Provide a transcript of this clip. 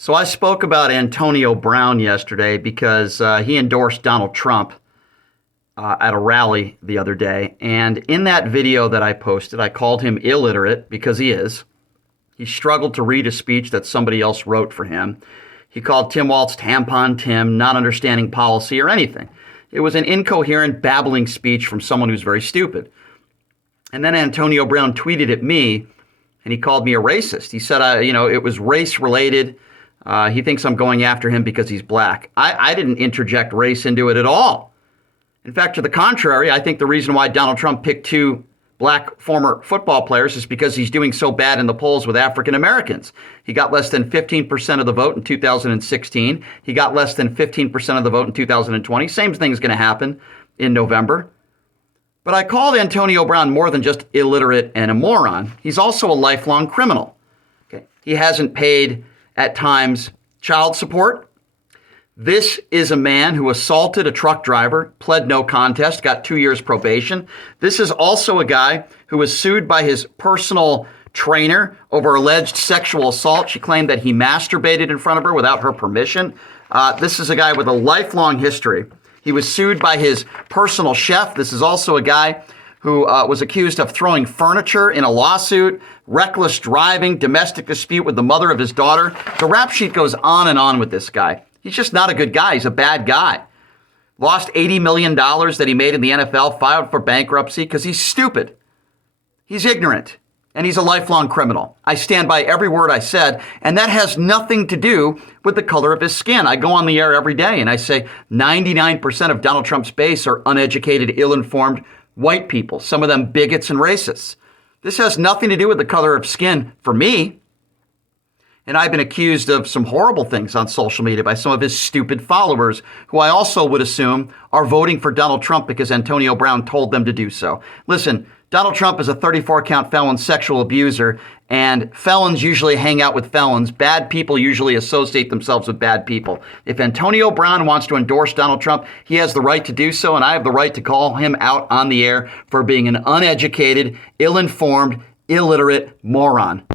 So I spoke about Antonio Brown yesterday because he endorsed Donald Trump at a rally the other day. And in that video that I posted, I called him illiterate because he is. He struggled to read a speech that somebody else wrote for him. He called Tim Walz tampon Tim, not understanding policy or anything. It was an incoherent, babbling speech from someone who's very stupid. And then Antonio Brown tweeted at me, and he called me a racist. He said, it was race related. He thinks I'm going after him because he's black. I didn't interject race into it at all. In fact, to the contrary, I think the reason why Donald Trump picked two black former football players is because he's doing so bad in the polls with African Americans. He got less than 15% of the vote in 2016. He got less than 15% of the vote in 2020. Same thing's going to happen in November. But I called Antonio Brown more than just illiterate and a moron. He's also a lifelong criminal. Okay. He hasn't paid, at times, child support. This is a man who assaulted a truck driver, pled no contest, got 2 years probation. This is also a guy who was sued by his personal trainer over alleged sexual assault. She claimed that he masturbated in front of her without her permission. This is a guy with a lifelong history. He was sued by his personal chef. This is also a guy who was accused of throwing furniture in a lawsuit, reckless driving, domestic dispute with the mother of his daughter. The rap sheet goes on and on with this guy. He's just not a good guy. He's a bad guy. Lost $80 million that he made in the NFL, filed for bankruptcy because he's stupid. He's ignorant. And he's a lifelong criminal. I stand by every word I said, and that has nothing to do with the color of his skin. I go on the air every day and I say 99% of Donald Trump's base are uneducated, ill-informed white people, some of them bigots and racists. This has nothing to do with the color of skin for me. And I've been accused of some horrible things on social media by some of his stupid followers, who I also would assume are voting for Donald Trump because Antonio Brown told them to do so. Listen, Donald Trump is a 34-count felon sexual abuser, and felons usually hang out with felons. Bad people usually associate themselves with bad people. If Antonio Brown wants to endorse Donald Trump, he has the right to do so, and I have the right to call him out on the air for being an uneducated, ill-informed, illiterate moron.